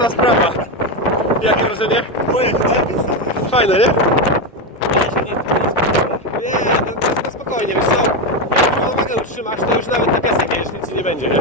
opłacalna sprawa. Jakie wrażenie? Fajne, nie? Nie, to spokojnie, wiesz co? Jak utrzymasz, to już nawet na piasek jedziesz, nic nie będzie, nie?